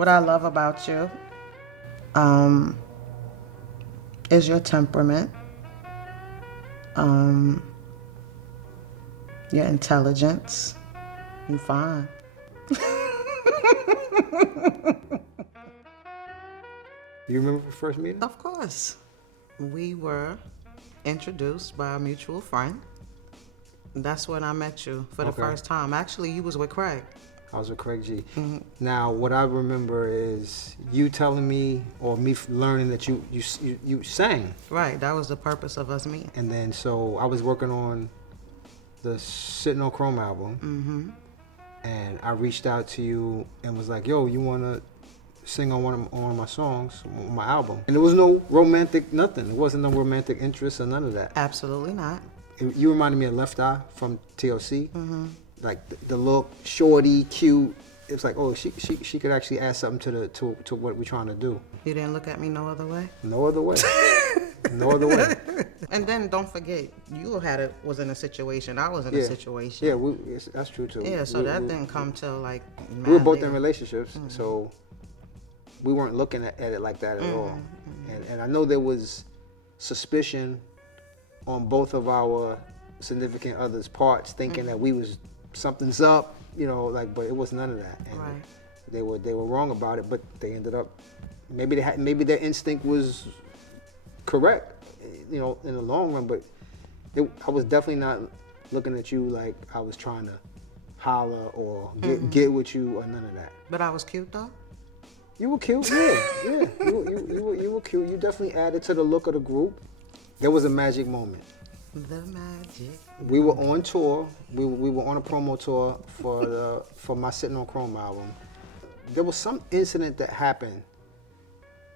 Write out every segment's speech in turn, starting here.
What I love about you is your temperament, your intelligence. You fine. Do you remember the first meeting? Of course. We were introduced by a mutual friend. That's when I met you for the first time. Actually, you was with Craig. I was with Craig G. Mm-hmm. Now, what I remember is you telling me, or me learning that you sang. Right, that was the purpose of us meeting. And then, so I was working on the Sitting on Chrome album, and I reached out to you and was like, "Yo, you wanna sing on one of my songs, on my album?" And there was no romantic nothing. It wasn't no romantic interest or none of that. Absolutely not. You reminded me of Left Eye from TLC. Like the look, shorty, cute. It was like, oh, she could actually add something to what we're trying to do. You didn't look at me no other way? No other way. No other way. And then don't forget, you was in a situation. I was in a situation. Yeah, that's true too. Yeah, so that didn't come till like. We were both in relationships, so we weren't looking at it like that at all. And I know there was suspicion on both of our significant others' parts, thinking that we was something's up, but it was none of that. And right. They were wrong about it, but they ended up maybe their instinct was correct, in the long run. But I was definitely not looking at you like I was trying to holler or get with you or none of that. But I was cute though. You were cute, yeah. You were cute. You definitely added to the look of the group. There was a magic moment. The magic. We were on tour. We were on a promo tour for my Sitting on Chrome album. There was some incident that happened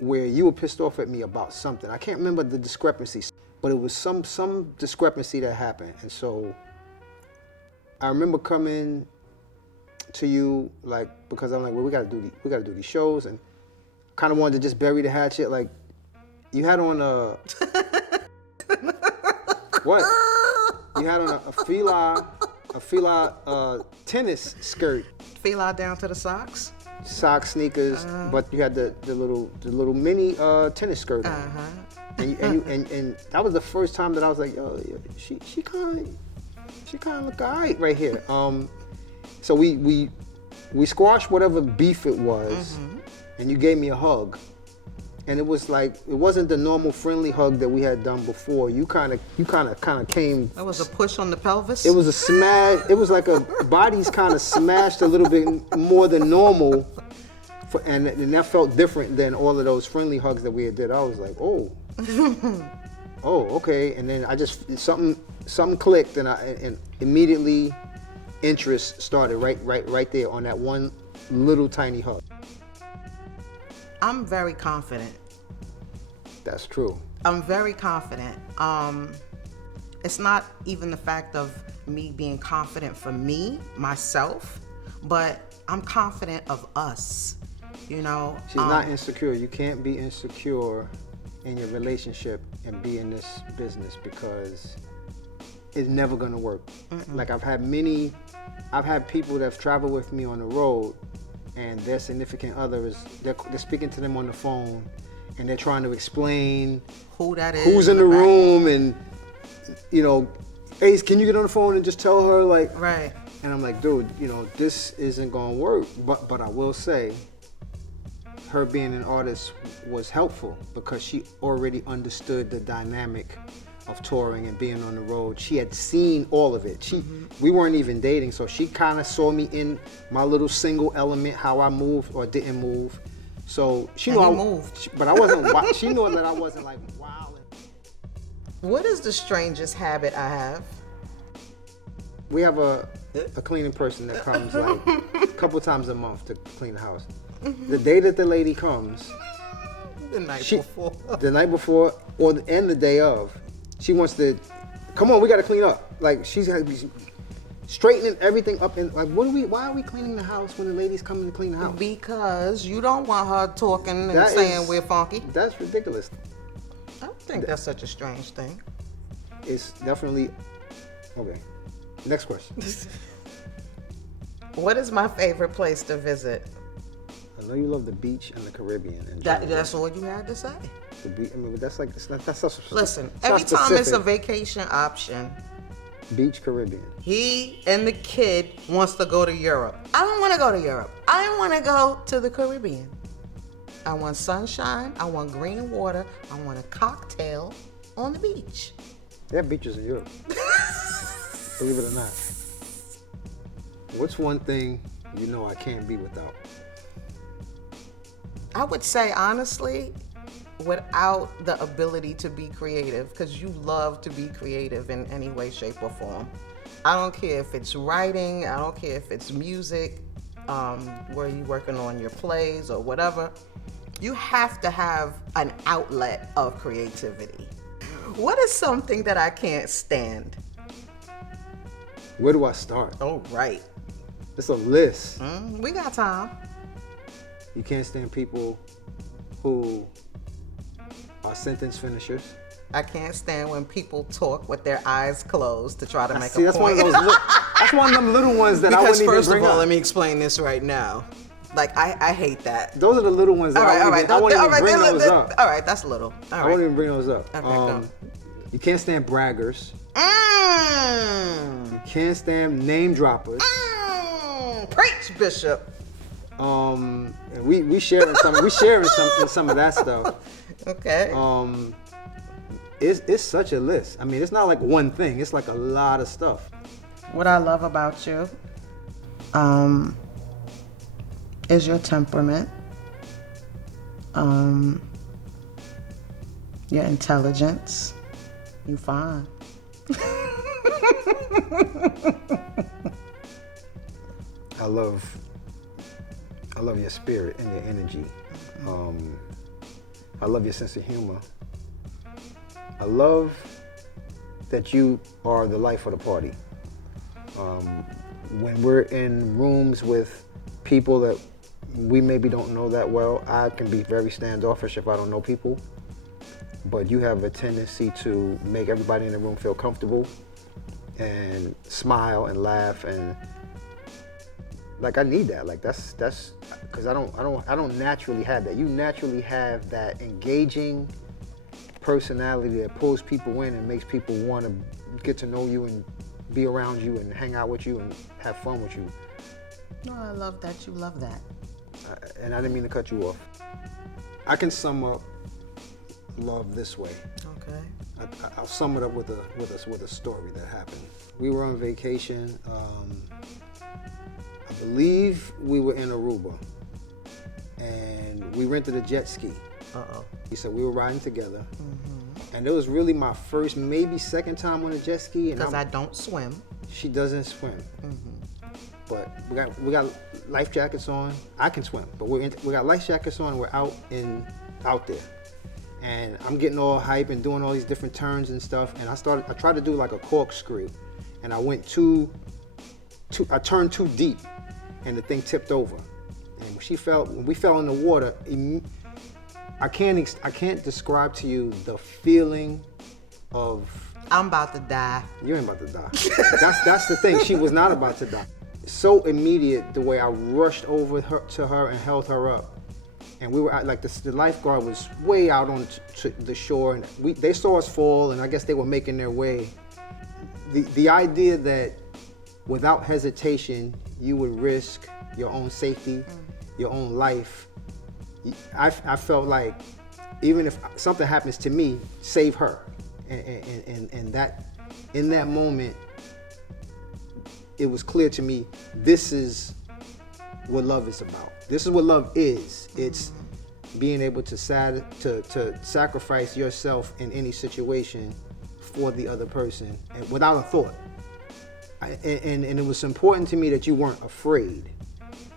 where you were pissed off at me about something. I can't remember the discrepancy, but it was some discrepancy that happened. And so I remember coming to you because I'm like, well, we gotta do these shows, and kind of wanted to just bury the hatchet. Like, you had on a what? You had on a fila tennis skirt. Fila down to the socks. Socks, sneakers, but you had the little mini tennis skirt on. And that was the first time that I was like, yo, she kind of look alright right here. So we squashed whatever beef it was, and you gave me a hug. And it was like, it wasn't the normal friendly hug that we had done before. You kind of came. That was a push on the pelvis? It was a smash. It was like a body's kind of smashed a little bit more than normal. And that felt different than all of those friendly hugs that we had did. I was like, oh. Oh, okay. And then I just, something clicked, and immediately interest started right there on that one little tiny hug. I'm very confident. That's true. I'm very confident. It's not even the fact of me being confident for me, myself, but I'm confident of us, She's not insecure. You can't be insecure in your relationship and be in this business, because it's never gonna work. Like I've had people that have traveled with me on the road, and their significant others, they're speaking to them on the phone, and they're trying to explain who that is, who's in the room, and Ace, can you get on the phone and just tell her, like, right? And I'm like, dude, this isn't gonna work. But I will say, her being an artist was helpful, because she already understood the dynamic of touring and being on the road. She had seen all of it. We weren't even dating, so she kind of saw me in my little single element, how I moved or didn't move. So she knew I moved, but I wasn't. She knew that I wasn't like wilding. What is the strangest habit I have? We have a cleaning person that comes like a couple times a month to clean the house. The day that the lady comes, the night before, or the day of, she wants to, come on, we gotta clean up. Like, she's gonna be straightening everything up, and like, why are we cleaning the house when the lady's coming to clean the house? Because you don't want her talking and saying we're funky. That's ridiculous. I don't think that's such a strange thing. It's definitely, okay. Next question. What is my favorite place to visit? I I know you love the beach and the Caribbean. And That's all you had to say. the beach. I mean, but that's like that's so. Listen, it's not every time it's a specific. vacation option, Beach, Caribbean. he and the kid wants to go to Europe. I don't want to go to Europe. I want to go to the Caribbean. I want sunshine. I want green water. I want a cocktail on the beach. They have beaches in Europe. Believe it or not. What's one thing you know I can't be without? I would say, honestly, without the ability to be creative, because you love to be creative in any way, shape, or form. I don't care if it's writing, I don't care if it's music, where you're working on your plays or whatever. You have to have an outlet of creativity. What is something that I can't stand? Where do I start? Oh, right. It's a list. We got time. You can't stand people who are sentence finishers. I can't stand when people talk with their eyes closed to try to make See, a that's point. that's one of them little ones that I Because wouldn't first even bring of all, up. let me explain this right now. Like, I hate that. Those are the little ones that I wouldn't even bring those up. All right, that's little. All I right. wouldn't even bring those up. Okay, go. You can't stand braggers. Mm. You can't stand name droppers. Preach, Bishop. And we sharing some some of that stuff. Okay. It's such a list. I mean, it's not like one thing. It's like a lot of stuff. What I love about you, is your temperament, your intelligence. You fine. I love your spirit and your energy. I love your sense of humor. I love that you are the life of the party. When we're in rooms with people that we maybe don't know that well, I can be very standoffish if I don't know people. But you have a tendency to make everybody in the room feel comfortable and smile and laugh, and like I need that. Like that's because I don't naturally have that. You naturally have that engaging personality that pulls people in and makes people want to get to know you and be around you and hang out with you and have fun with you. No, I love that you love that. And I didn't mean to cut you off. I can sum up love this way. Okay. I'll sum it up with a story that happened. We were on vacation. I believe we were in Aruba, and we rented a jet ski. Uh-oh. He said we were riding together, and it was really my first, maybe second time on a jet ski. And Because I don't swim. she doesn't swim, but we got life jackets on. I can swim, but we got life jackets on. And we're out there, and I'm getting all hype and doing all these different turns and stuff. And I tried to do like a corkscrew, and I I turned too deep, and the thing tipped over. And when we fell in the water, I can't describe to you the feeling of. I'm about to die. You ain't about to die. That's the thing. She was not about to die. So immediate the way I rushed over to her and held her up, and we were at, like the lifeguard was way out on the shore, and they saw us fall, and I guess they were making their way. The idea that without hesitation you would risk your own safety, your own life. I felt like even if something happens to me, save her. And that in that moment, it was clear to me, this is what love is about. This is what love is. It's being able to sacrifice yourself in any situation for the other person and without a thought. And it was important to me that you weren't afraid.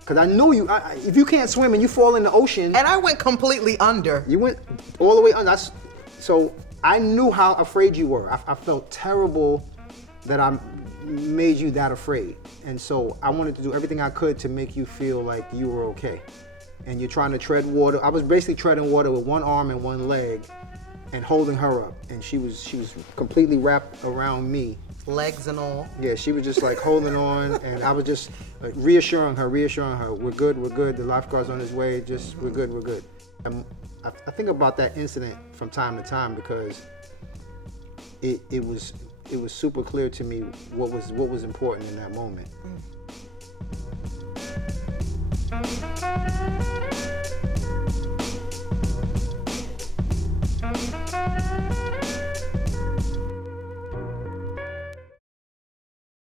Because I know you, if you can't swim and you fall in the ocean. And I went completely under. You went all the way under. So I knew how afraid you were. I felt terrible that I made you that afraid. And so I wanted to do everything I could to make you feel like you were okay. And you're trying to tread water. I was basically treading water with one arm and one leg and holding her up. And she was completely wrapped around me. legs and all. Yeah, she was just like holding on, and I was just like reassuring her, we're good, the lifeguard's on his way, just we're good. And I think about that incident from time to time because it was super clear to me what was important in that moment.